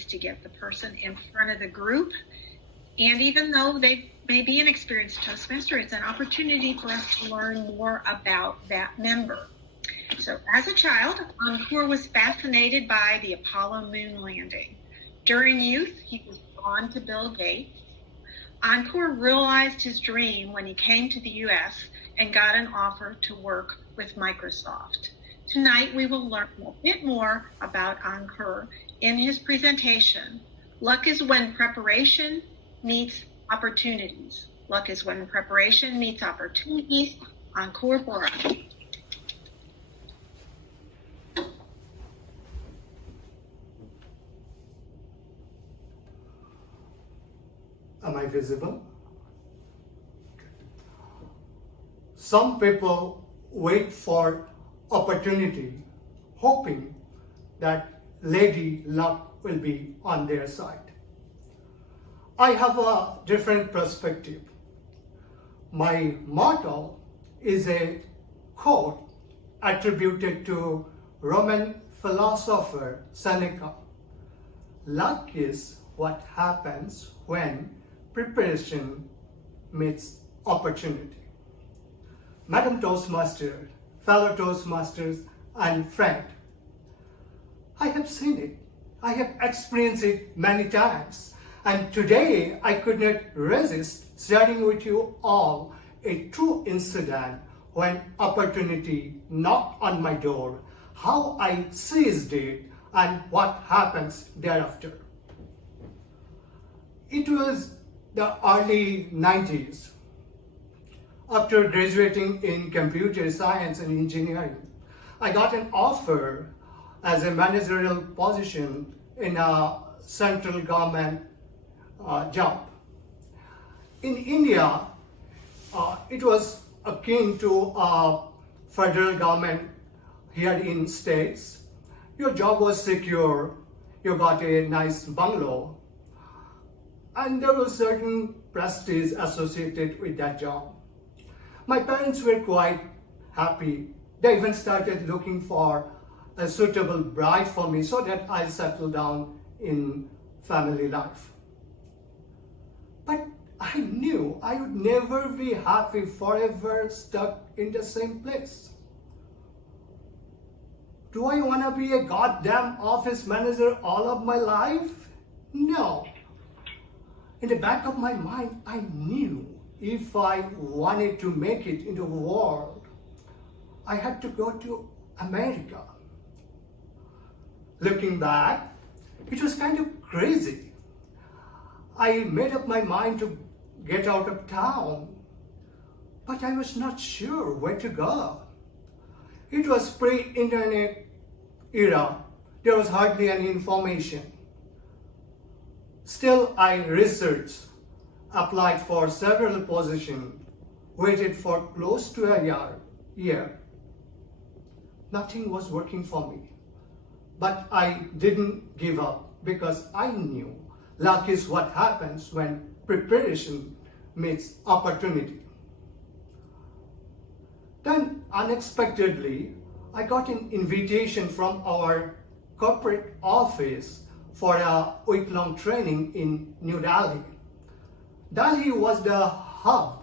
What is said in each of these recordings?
is to get the person in front of the group. And even though they may be an experienced Toastmaster, it's an opportunity for us to learn more about that member. So as a child, Ankur was fascinated by the Apollo moon landing. During youth, he was drawn to Bill Gates. Ankur realized his dream when he came to the US and got an offer to work with Microsoft. Tonight, we will learn a bit more about Ankur in his presentation. Luck is when preparation meets opportunities. Luck is when preparation meets opportunities. Ankur Bora. Am I visible? Some people wait for opportunity, hoping that Lady Luck will be on their side. I have a different perspective. My motto is a quote attributed to Roman philosopher Seneca. Luck is what happens when preparation meets opportunity. Madam Toastmaster, fellow Toastmasters, and friend, I have seen it. I have experienced it many times. And today I could not resist sharing with you all a true incident when opportunity knocked on my door, how I seized it, and what happens thereafter. It was the early 90s. After graduating in computer science and engineering, I got an offer as a managerial position in a central government job. In India, it was akin to federal government here in states. Your job was secure, you got a nice bungalow, and there was certain prestige associated with that job. My parents were quite happy. They even started looking for a suitable bride for me so that I'll settle down in family life. But I knew I would never be happy forever stuck in the same place. Do I want to be a goddamn office manager all of my life? No. In the back of my mind, I knew if I wanted to make it in the world, I had to go to America. Looking back, it was kind of crazy. I made up my mind to get out of town, but I was not sure where to go. It was pre-internet era. There was hardly any information. Still, I researched, applied for several positions, waited for close to a year. Nothing was working for me. But I didn't give up because I knew luck is what happens when preparation meets opportunity. Then unexpectedly, I got an invitation from our corporate office for a week-long training in New Delhi. Delhi was the hub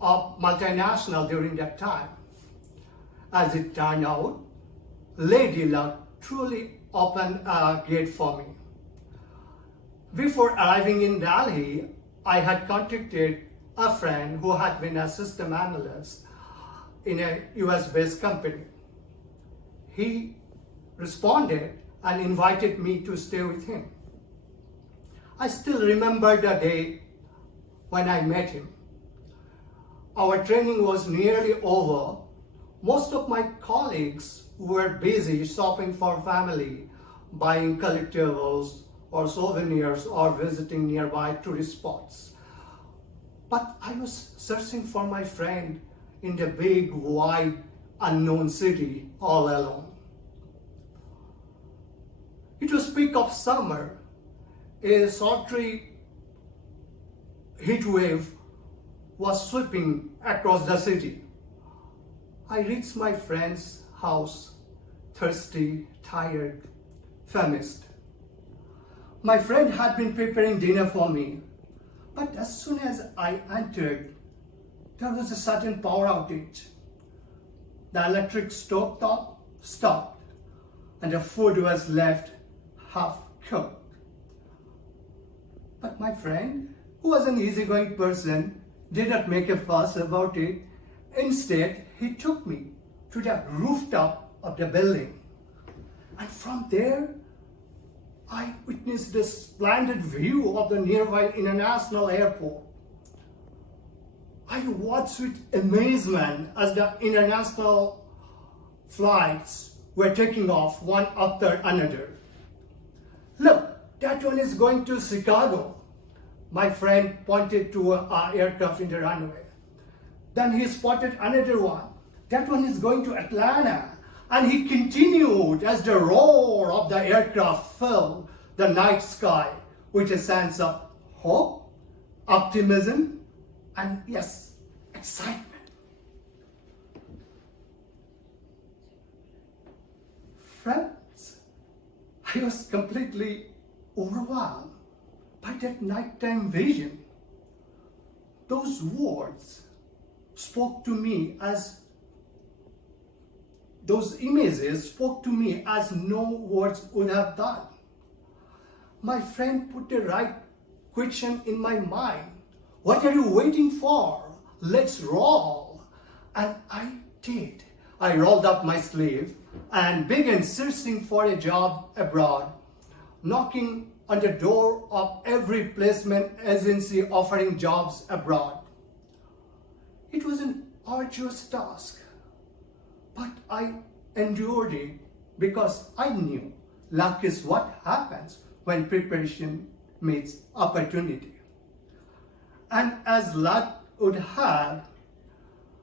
of multinational during that time. As it turned out, Lady Luck truly opened a gate for me. Before arriving in Delhi, I had contacted a friend who had been a system analyst in a US-based company. He responded and invited me to stay with him. I still remember the day when I met him. Our training was nearly over. Most of my colleagues were busy shopping for family, buying collectibles or souvenirs or visiting nearby tourist spots. But I was searching for my friend in the big, wide, unknown city all alone. It was peak of summer. A sultry heat wave was sweeping across the city. I reached my friend's house, thirsty, tired, famished. My friend had been preparing dinner for me, but as soon as I entered, there was a sudden power outage. The electric stove top stopped and the food was left half cooked. But my friend, who was an easygoing person, did not make a fuss about it. Instead, he took me to the rooftop of the building. And from there, I witnessed the splendid view of the nearby international airport. I watched with amazement as the international flights were taking off one after another. Look, that one is going to Chicago. My friend pointed to our aircraft in the runway. Then he spotted another one. That one is going to Atlanta. And he continued as the roar of the aircraft filled the night sky with a sense of hope, optimism, and yes, excitement. Friends, I was completely overwhelmed by that nighttime vision. Those words spoke to me as those images spoke to me as no words would have done. My friend put the right question in my mind. What are you waiting for? Let's roll. And I did. I rolled up my sleeve and began searching for a job abroad, knocking on the door of every placement agency offering jobs abroad. It was an arduous task, but I endured it because I knew luck is what happens when preparation meets opportunity. And as luck would have,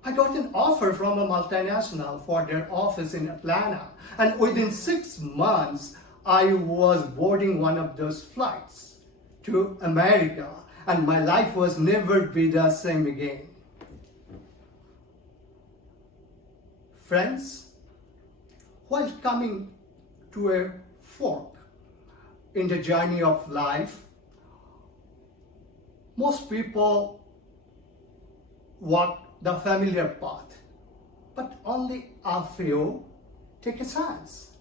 I got an offer from a multinational for their office in Atlanta. And within 6 months, I was boarding one of those flights to America. And my life was never be the same again. Friends, while coming to a fork in the journey of life, most people walk the familiar path, but only a few take a chance.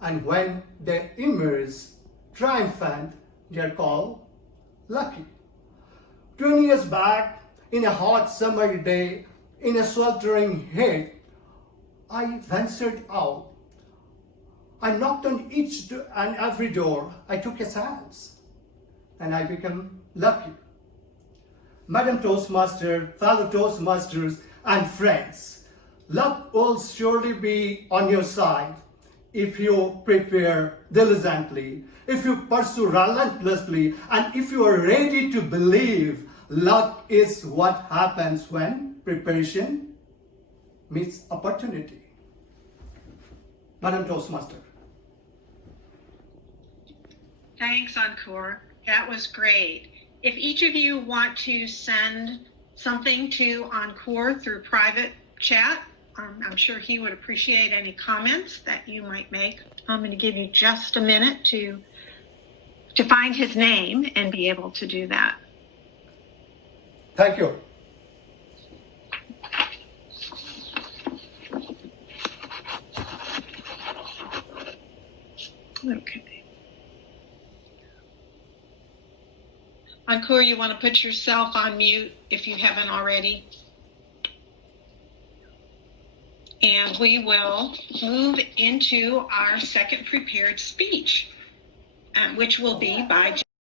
And when they emerge triumphant, they are called lucky. 20 years back, in a hot summer day, in a sweltering heat, I ventured out. I knocked on each and every door. I took a chance, and I became lucky. Madam Toastmaster, fellow Toastmasters, and friends, luck will surely be on your side if you prepare diligently, if you pursue relentlessly, and if you are ready to believe. Luck is what happens when preparation meets opportunity. Madam Toastmaster. Thanks, Ankur. That was great. If each of you want to send something to Ankur through private chat, I'm sure he would appreciate any comments that you might make. I'm going to give you just a minute to find his name and be able to do that. Thank you. Okay. Ankur, you want to put yourself on mute if you haven't already. And we will move into our second prepared speech, which will be by